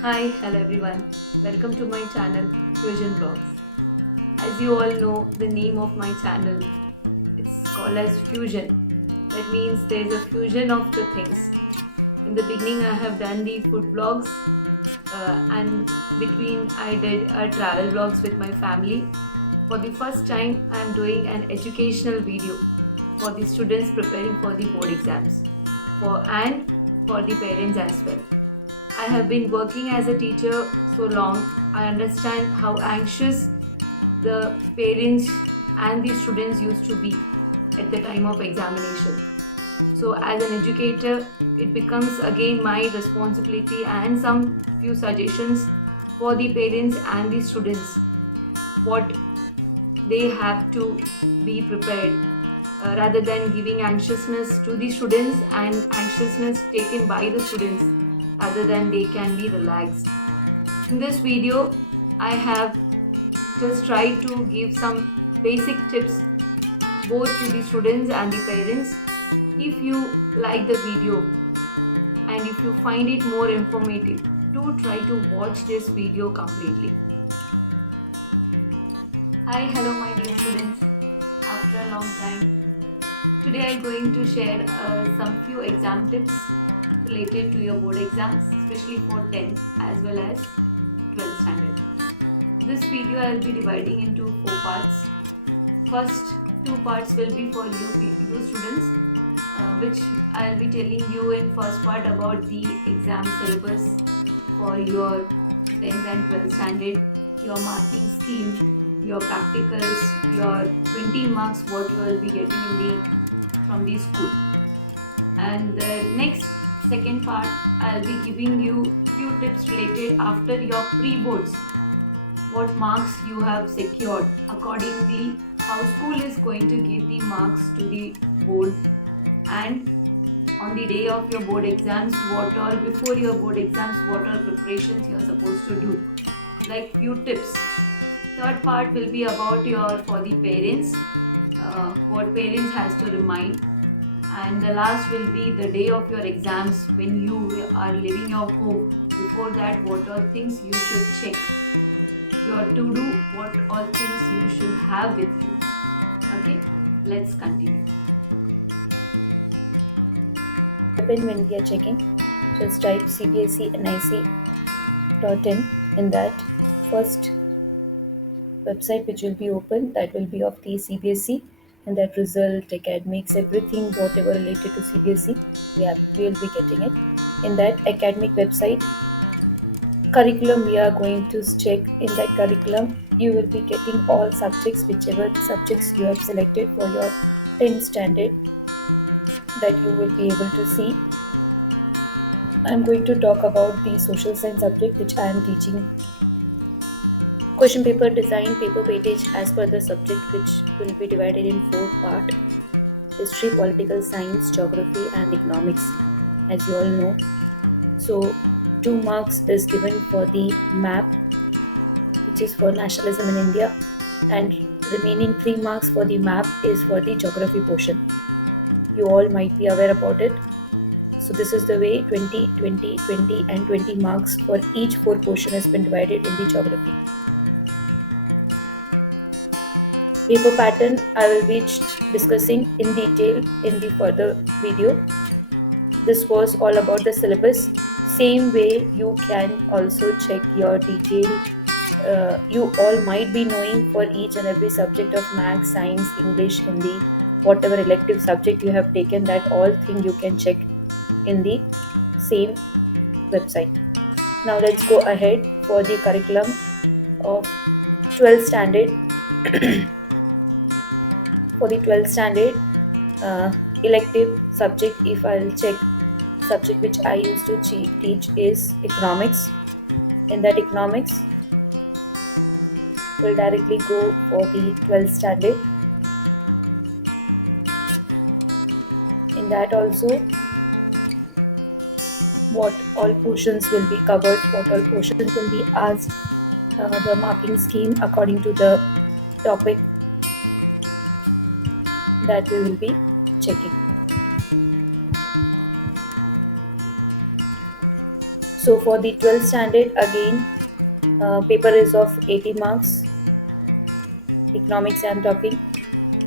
Hi, hello everyone. Welcome to my channel Fusion Vlogs. As you all know, the name of my channel it's called as Fusion. That means there is a fusion of the things. In the beginning, I have done the food vlogs, and between I did travel vlogs with my family. For the first time, I am doing an educational video for the students preparing for the board exams, and for the parents as well. I have been working as a teacher so long, I understand how anxious the parents and the students used to be at the time of examination. So, as an educator, it becomes again my responsibility and some few suggestions for the parents and the students what they have to be prepared, rather than giving anxiousness to the students and anxiousness taken by the students rather than they can be relaxed. In this video, I have just tried to give some basic tips both to the students and the parents. If you like the video and if you find it more informative, do try to watch this video completely. Hi, hello my dear students. After a long time, today I am going to share some few exam tips related to your board exams, especially for 10th as well as 12th standard. This video I will be dividing into 4 parts. First two parts will be for you students, which I will be telling you in first part about the exam syllabus for your 10th and 12th standard, your marking scheme, your practicals, your 20 marks what you will be getting from the school. And the next second part I'll be giving you few tips related after your pre-boards, what marks you have secured accordingly, how school is going to give the marks to the board, and on the day of your board exams, what all before your board exams, what all preparations you are supposed to do, like few tips. Third part will be about your for the parents, what parents has to remind, and the last will be the day of your exams when you are leaving your home. Before that, what all things you should check, your to do, what all things you should have with you. Okay, let's continue. When we are checking, just type cbse.nic.in. In that first website which will be open, that will be of the CBSE, and that result, academics, everything whatever related to CBSE, we will be getting it. In that academic website, curriculum we are going to check. In that curriculum, you will be getting all subjects, whichever subjects you have selected for your 10th standard, that you will be able to see. I am going to talk about the social science subject which I am teaching. Question paper design, paper weightage as per the subject, which will be divided in 4 parts: history, political science, geography, and economics, as you all know. So, 2 marks is given for the map, which is for nationalism in India, and remaining 3 marks for the map is for the geography portion. You all might be aware about it. So this is the way 20, 20, 20 and 20 marks for each 4 portion has been divided in the geography. Paper pattern I will be discussing in detail in the further video. This was all about the syllabus. Same way you can also check your detail. You all might be knowing for each and every subject of math, science, English, Hindi, whatever elective subject you have taken, that all thing you can check in the same website. Now let's go ahead for the curriculum of 12th standard. For the 12th standard, elective subject, if I'll check, subject which I used to teach is economics. In that economics, will directly go for the 12th standard. In that also, what all portions will be covered, what all portions will be asked, the marking scheme according to the topic that we will be checking. So for the 12th standard, again, paper is of 80 marks. Economics I am talking.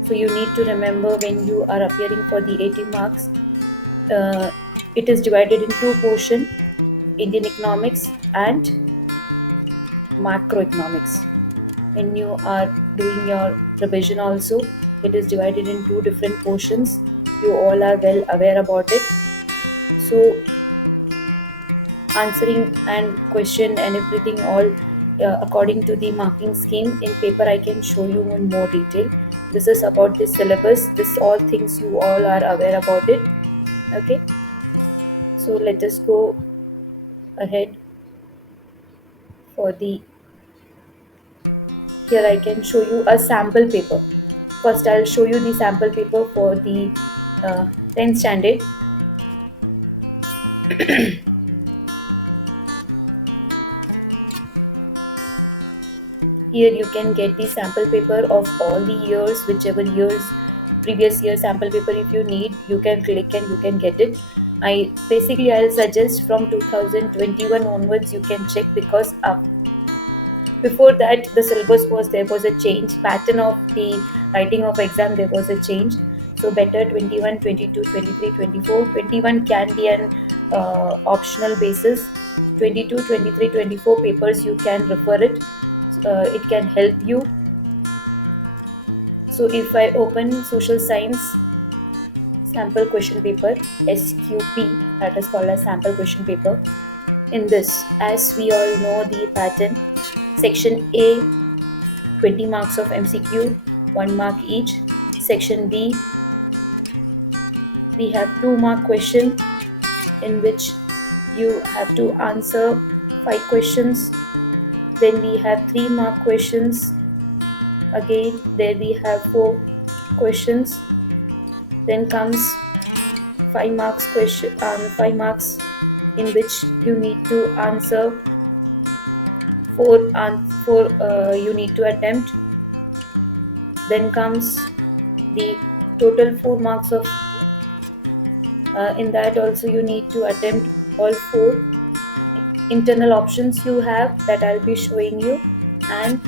So you need to remember when you are appearing for the 80 marks, uh, it is divided in two portions: Indian economics and macroeconomics. When you are doing your revision also, it is divided in two different portions. You all are well aware about it. So answering and question and everything all according to the marking scheme in paper I can show you in more detail. This is about the syllabus. This all things you all are aware about it. Okay, so let us go ahead for the, here I can show you a sample paper. First I'll show you the sample paper for the 10th standard. Here you can get the sample paper of all the years, whichever years, previous year sample paper if you need, you can click and you can get it. I'll suggest from 2021 onwards you can check, because before that the syllabus was, there was a change pattern of the writing of exam, there was a change. So better 21, 22, 23, 24. 21 can be an optional basis. 22, 23, 24 papers you can refer it. It can help you. So if I open social science sample question paper, SQP, that is called as sample question paper. In this, as we all know the pattern, section A, 20 marks of MCQ, 1 mark each. Section B, we have 2 mark question in which you have to answer 5 questions. Then we have 3 mark questions. Again, there we have 4 questions. Then comes 5 marks question, 5 marks in which you need to answer 4 and 4 you need to attempt. Then comes the total 4 marks of in that also you need to attempt all 4 internal options you have, that I'll be showing you. And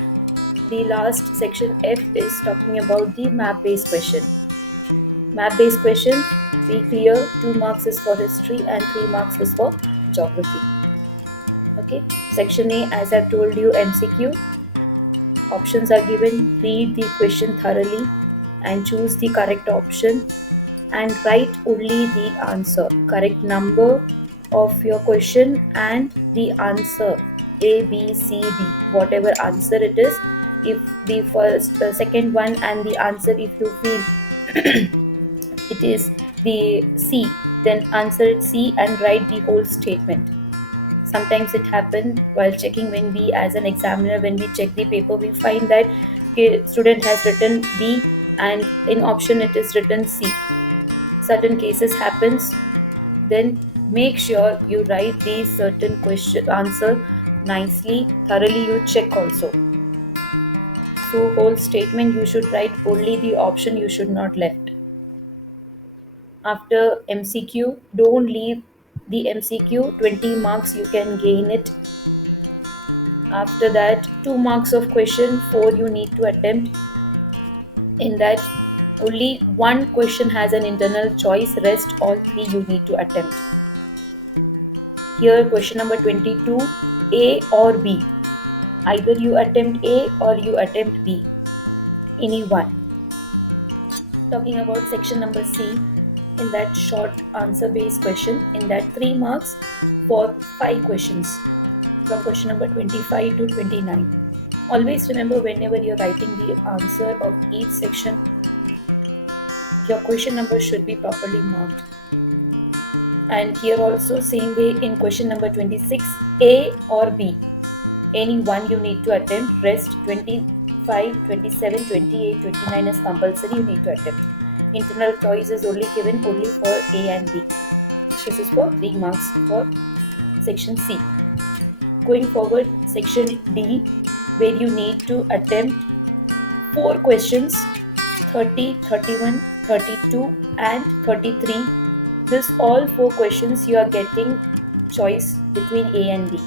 the last section F is talking about the map based question. Map based question, be clear, 2 marks is for history and 3 marks is for geography. Okay, section A, as I've told you, MCQ. Options are given, read the question thoroughly and choose the correct option and write only the answer, correct number of your question and the answer A, B, C, D, whatever answer it is. If the second one and the answer, if you feel it is the C, then answer it C and write the whole statement. Sometimes it happens while checking, when we as an examiner, when we check the paper, we find that student has written B and in option it is written C. Certain cases happens. Then make sure you write the certain question answer nicely, thoroughly you check also. So whole statement you should write, only the option you should not left. After MCQ, don't leave the MCQ, 20 marks you can gain it. After that, 2 marks of question, 4 you need to attempt. In that, only 1 question has an internal choice, rest all 3 you need to attempt. Here question number 22, A or B. Either you attempt A or you attempt B. Any one. Talking about section number C, in that short answer based question, in that 3 marks for 5 questions from question number 25 to 29. Always remember, whenever you're writing the answer of each section, your question number should be properly marked. And here also same way, in question number 26, A or B, any one you need to attempt, rest 25, 27, 28, 29 is compulsory, you need to attempt. Internal choice is only given only for A and B. This is for 3 marks for section C. Going forward, section D, where you need to attempt 4 questions, 30, 31, 32 and 33. This all 4 questions you are getting choice between A and B.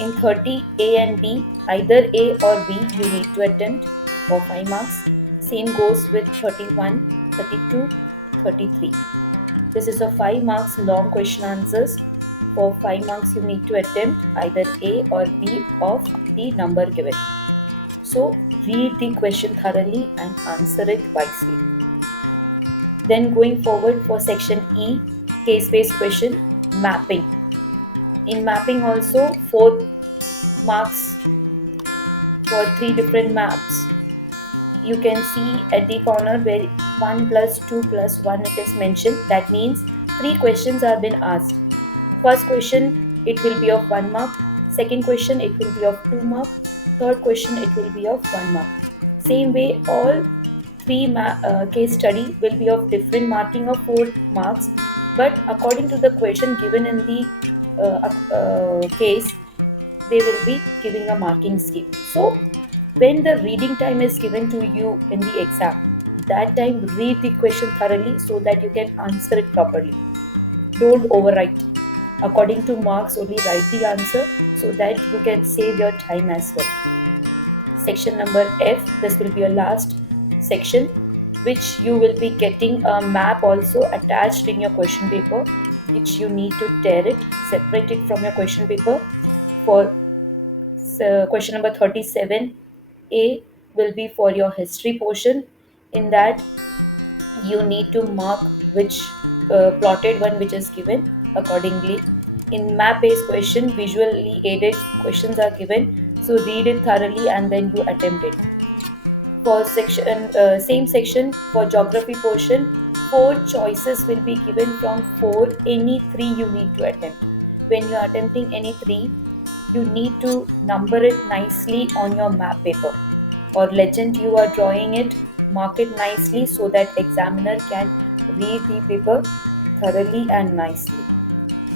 In 30 A and B, either A or B you need to attempt for 5 marks. Same goes with 31, 32, 33. This is a 5 marks long question answers. For 5 marks you need to attempt either A or B of the number given. So read the question thoroughly and answer it wisely. Then going forward for section E, case-based question, mapping. In mapping also 4 marks for 3 different maps. You can see at the corner where 1 plus 2 plus 1 it is mentioned. That means 3 questions are been asked. First question it will be of 1 mark. Second question it will be of 2 mark. Third question it will be of 1 mark. Same way all 3 case study will be of different marking of 4 marks, but according to the question given in the case they will be giving a marking scheme. So when the reading time is given to you in the exam, that time read the question thoroughly so that you can answer it properly. Don't overwrite. According to marks, only write the answer so that you can save your time as well. Section number F, this will be your last section, which you will be getting a map also attached in your question paper, which you need to tear it, separate it from your question paper. For question number 37, A will be for your history portion. In that, you need to mark which plotted one which is given accordingly. In map based question, visually aided questions are given, so read it thoroughly and then you attempt it. For section same section for geography portion, 4 choices will be given from 4, any 3 you need to attempt. When you are attempting any 3, you need to number it nicely on your map paper or legend you are drawing it, mark it nicely so that examiner can read the paper thoroughly and nicely.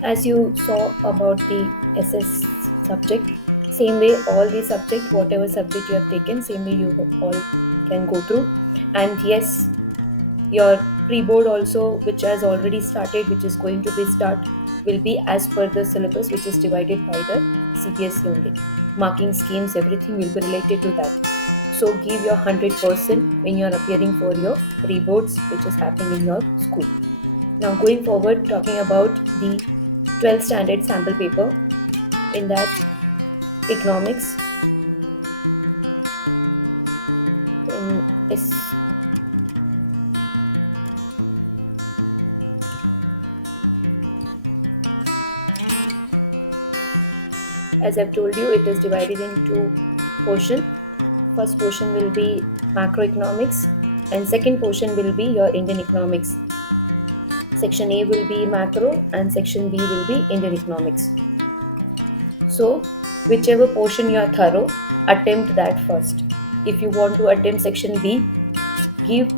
As you saw about the SS subject, same way all the subject, whatever subject you have taken, same way you all can go through. And yes, your pre-board also, which has already started, which is going to be start, will be as per the syllabus which is divided by the CBSE only. Marking schemes, everything will be related to that. So give your 100% when you are appearing for your pre-boards which is happening in your school. Now going forward, talking about the 12th standard sample paper, in that economics, is as I've told you, it is divided into portion. First portion will be macroeconomics and second portion will be your Indian economics. Section A will be macro and section B will be Indian economics. So whichever portion you are thorough, attempt that first. If you want to attempt section B, give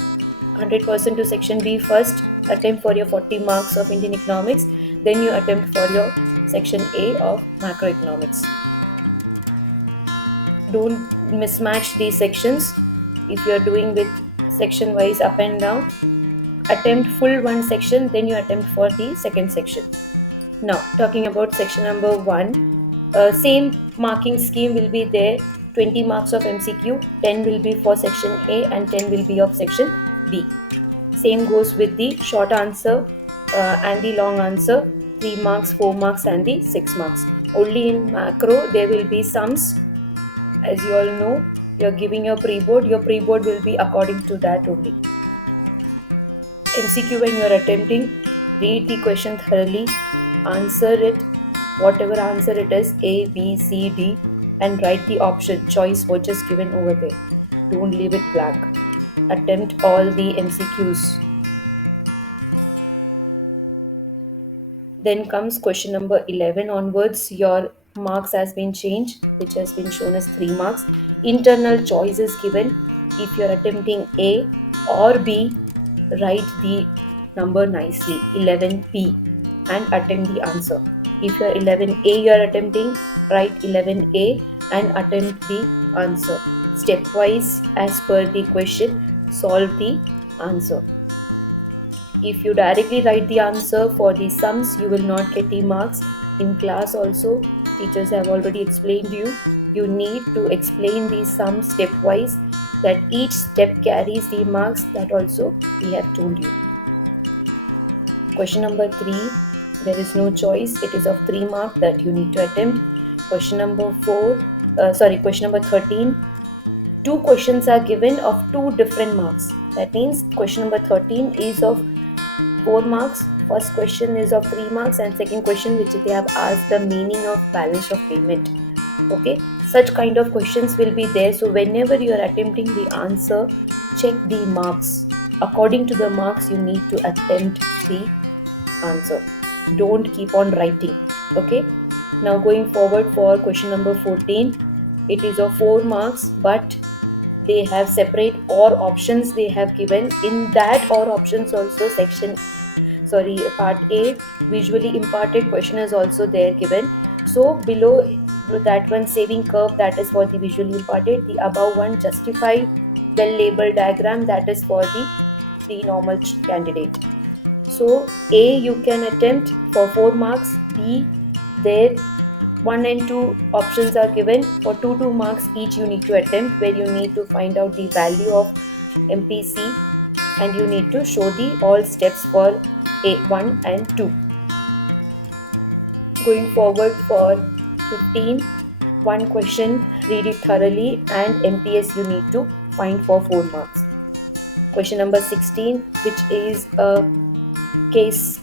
100% to section B first, attempt for your 40 marks of Indian economics, then you attempt for your section A of macroeconomics. Don't mismatch these sections. If you are doing with section wise up and down, attempt full one section, then you attempt for the second section. Now talking about section number 1, same marking scheme will be there. 20 marks of MCQ, 10 will be for section A and 10 will be of section B. Same goes with the short answer and the long answer, 3 marks, 4 marks and the 6 marks. Only in macro there will be sums. As you all know, you are giving your pre-board will be according to that only. MCQ, when you are attempting, read the question thoroughly, answer it, whatever answer it is, A, B, C, D, and write the option, choice which is given over there. Don't leave it blank. Attempt all the MCQs. Then comes question number 11 onwards. Your marks has been changed, which has been shown as 3 marks. Internal choice is given. If you are attempting A or B, write the number nicely, 11P, and attempt the answer. If you are 11A, you are attempting, write 11A and attempt the answer. Stepwise, as per the question, solve the answer. If you directly write the answer for the sums, you will not get the marks. In class also, teachers have already explained you need to explain the sum stepwise, that each step carries the marks, that also we have told you. Question number 3, there is no choice, it is of 3 marks that you need to attempt. Question number 13, two questions are given of 2 different marks. That means question number 13 is of 4 marks. First question is of 3 marks, and second question, which they have asked the meaning of balance of payment. Okay, such kind of questions will be there. So whenever you are attempting the answer, check the marks. According to the marks, you need to attempt the answer. Don't keep on writing. Okay, now going forward for question number 14, it is of 4 marks, but they have separate or options they have given. In that or options also, part A, visually imparted question is also there given. So below that one, saving curve, that is for the visually imparted. The above one, justify well labeled diagram, that is for the normal candidate. So A you can attempt for 4 marks. B, there 1 and 2 options are given for 2 marks each. You need to attempt, where you need to find out the value of MPC, and you need to show the all steps for A1 and 2. Going forward for 15, one question, read it thoroughly, and MPS you need to find for 4 marks. Question number 16, which is a case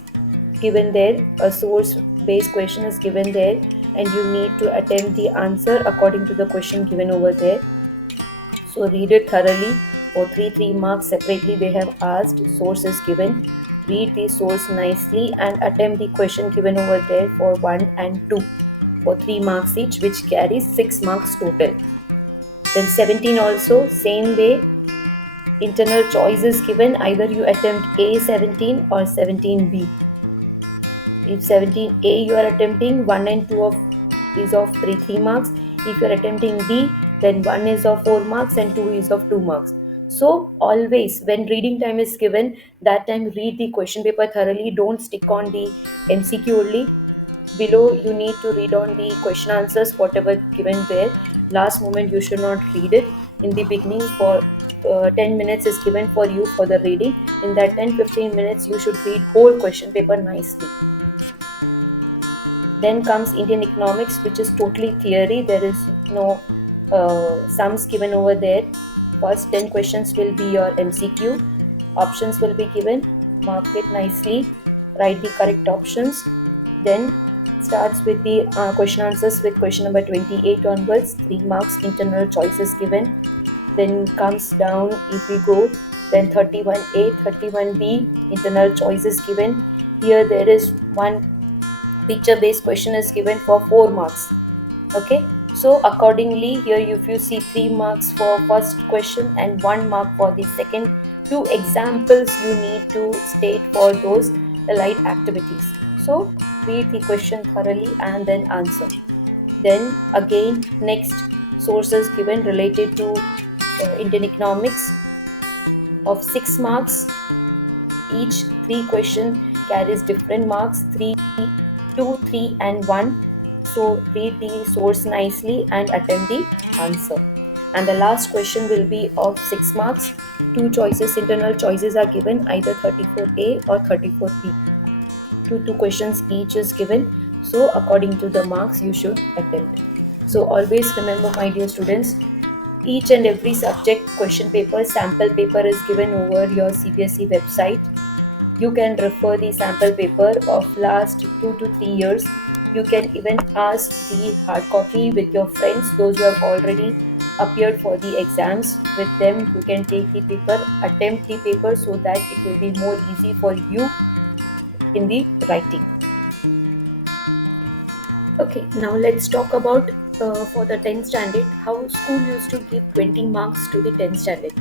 given there, a source based question is given there, and you need to attempt the answer according to the question given over there. So read it thoroughly. For 3 marks separately they have asked, source is given. Read the source nicely and attempt the question given over there for 1 and 2 for 3 marks each, which carries 6 marks total. Then 17 also, same way, internal choice is given. Either you attempt A17 or 17B. If 17A you are attempting, 1 and 2 is of 3 marks. If you are attempting B, then 1 is of 4 marks and 2 is of 2 marks. So always when reading time is given, that time read the question paper thoroughly. Don't stick on the MCQ only. Below you need to read on the question answers, whatever given there. Last moment you should not read it. In the beginning, for 10 minutes is given for you for the reading. In that 10-15 minutes you should read whole question paper nicely. Then comes Indian economics, which is totally theory. There is no sums given over there. First 10 questions will be your MCQ. Options will be given. Mark it nicely. Write the correct options. Then starts with the question answers with question number 28 onwards. 3 marks, internal choices given. Then comes down, if we go, then 31A, 31B, internal choices given. Here there is one picture based question is given for 4 marks. Okay, so accordingly here if you see 3 marks for first question and 1 mark for the second, 2 examples you need to state for those light activities. So read the question thoroughly and then answer. Then again, next, sources given related to Indian economics of 6 marks. Each 3 question carries different marks, 3, 2, 3 and 1. So read the source nicely and attempt the answer. And the last question will be of 6 marks. 2 choices, internal choices are given, either 34A or 34B. 2 questions each is given. So according to the marks you should attempt. So always remember, my dear students, each and every subject question paper, sample paper is given over your CBSE website. You can refer the sample paper of last 2 to 3 years. You can even ask the hard copy with your friends, those who have already appeared for the exams. With them you can take the paper, attempt the paper, so that it will be more easy for you in the writing. Okay, now let's talk about for the 10th standard, how school used to give 20 marks to the 10th standard.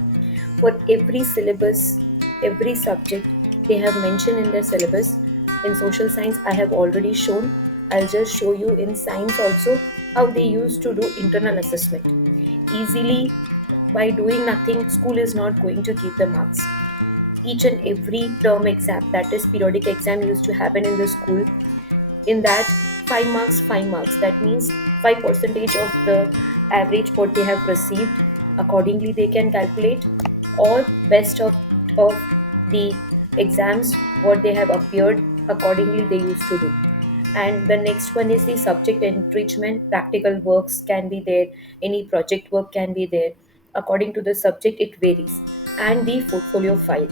For every syllabus, every subject, they have mentioned in their syllabus. In social science, I have already shown. I'll just show you in science also how they used to do internal assessment. Easily, by doing nothing, school is not going to give the marks. each and every term exam, that is periodic exam, used to happen in the school. In that, 5 marks, 5 marks, that means 5 percentage of the average what they have received, accordingly they can calculate, or best of the exams what they have appeared, accordingly they used to do. And the next one is the subject enrichment. Practical works can be there, any project work can be there, according to the subject it varies. And the portfolio file,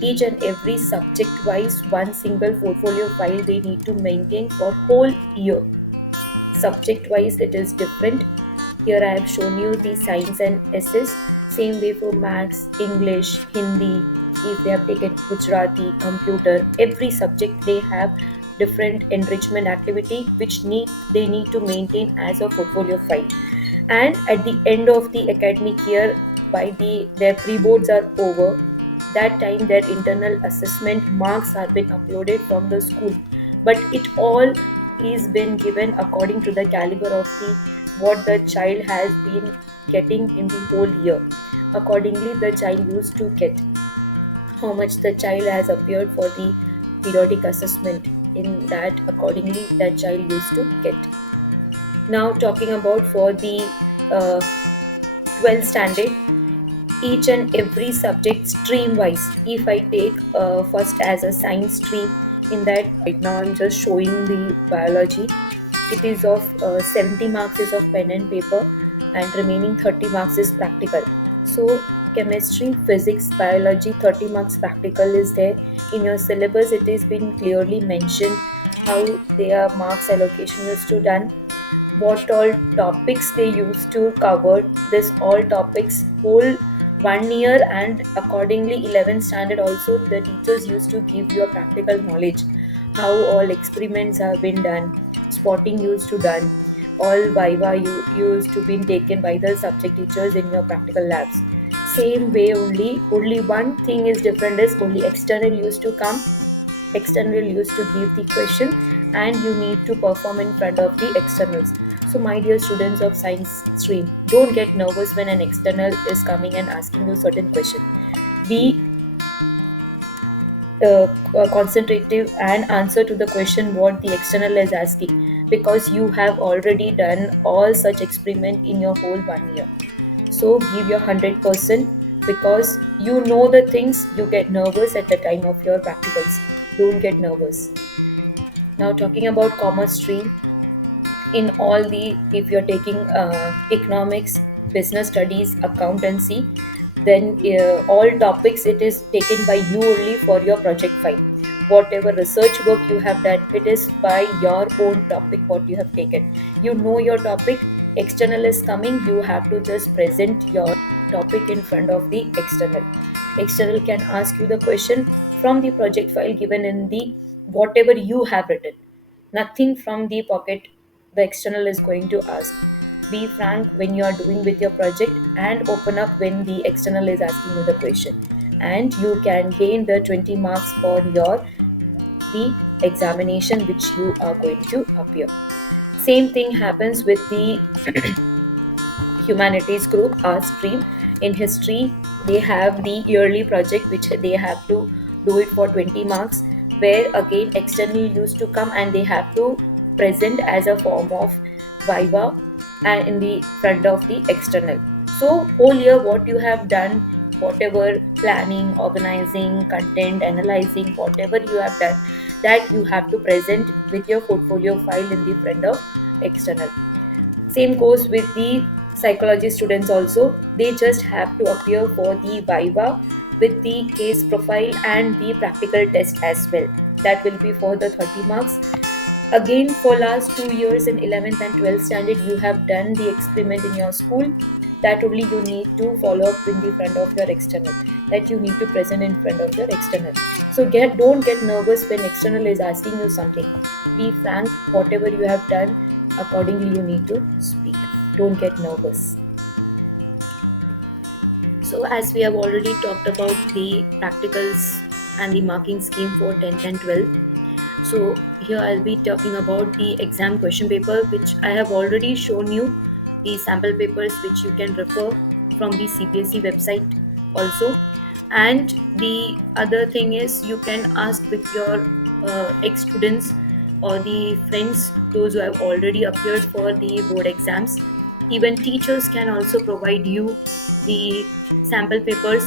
each and every subject wise one single portfolio file they need to maintain for whole year. Subject wise it is different. Here I have shown you the science and essays. Same way for maths, English, Hindi. If they have taken Gujarati, computer, every subject they have different enrichment activity which they need to maintain as a portfolio file. And at the end of the academic year, by their pre-boards are over, that time their internal assessment marks are been uploaded from the school, but it all is been given according to the caliber of the what the child has been getting in the whole year. Accordingly the child used to get how much the child has appeared for the periodic assessment. In that, accordingly that child used to get. Now talking about for the uh, 12th standard, each and every subject stream wise, if I take first as a science stream, in that right now I'm just showing the biology. It is of 70 marks is of pen and paper, and remaining 30 marks is practical. So chemistry, physics, biology, 30 marks practical is there. In your syllabus it is been clearly mentioned how their marks allocation used to done, what all topics they used to cover. This all topics whole 1 year, and accordingly 11th standard also the teachers used to give you a practical knowledge, how all experiments have been done, spotting used to done, all viva you used to been taken by the subject teachers in your practical labs. Same way, only one thing is different is only external used to come. External used to give the question, and you need to perform in front of the externals. So my dear students of science stream, don't get nervous when an external is coming and asking you certain question. Be concentrative and answer to the question what the external is asking, because you have already done all such experiment in your whole 1 year. So give your 100%, because you know the things. You get nervous at the time of your practicals, don't get nervous. Now talking about commerce stream, in all the, if you're taking economics, business studies, accountancy, then all topics it is taken by you only for your project file. Whatever research work you have done, it is by your own topic what you have taken. You know your topic, external is coming, you have to just present your topic in front of the external. External can ask you the question from the project file given in the whatever you have written, nothing from the pocket the external is going to ask. Be frank when you are doing with your project, and open up when the external is asking you the question, and you can gain the 20 marks for your the examination which you are going to appear. Same thing happens with the humanities group, art stream. In history, they have the yearly project which they have to do it for 20 marks, where again external used to come and they have to present as a form of viva and in the front of the external. So whole year what you have done, whatever planning, organizing, content analyzing, whatever you have done, that you have to present with your portfolio file in the front of external. Same goes with the psychology students also. They just have to appear for the Viva with the case profile and the practical test as well. That will be for the 30 marks. Again, for last 2 years in 11th and 12th standard, you have done the experiment in your school. That only you need to follow up in the front of your external. That you need to present in front of your external. So don't get nervous when external is asking you something. Be frank, whatever you have done, accordingly you need to speak. Don't get nervous. So as we have already talked about the practicals and the marking scheme for 10th and 12th, so here I'll be talking about the exam question paper, which I have already shown you the sample papers which you can refer from the CBSE website also. And the other thing is, you can ask with your ex students or the friends, those who have already appeared for the board exams. Even teachers can also provide you the sample papers.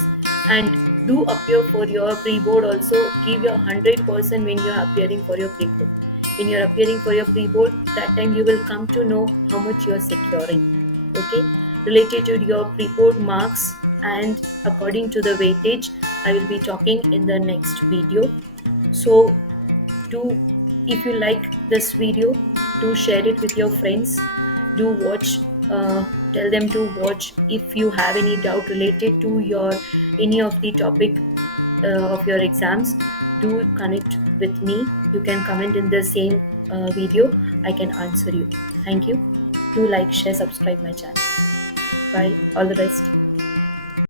And do appear for your pre-board also. Give your 100% when you are appearing for your pre-board. When you are appearing for your pre-board, that time you will come to know how much you are securing. Okay, related to your pre-board marks and according to the weightage, I will be talking in the next video. So do, if you like this video, do share it with your friends. Do watch, tell them to watch. If you have any doubt related to your any of the topic of your exams, do connect with me. You can comment in the same video. I can answer you. Thank you. Do like, share, subscribe my channel. Bye, all the best.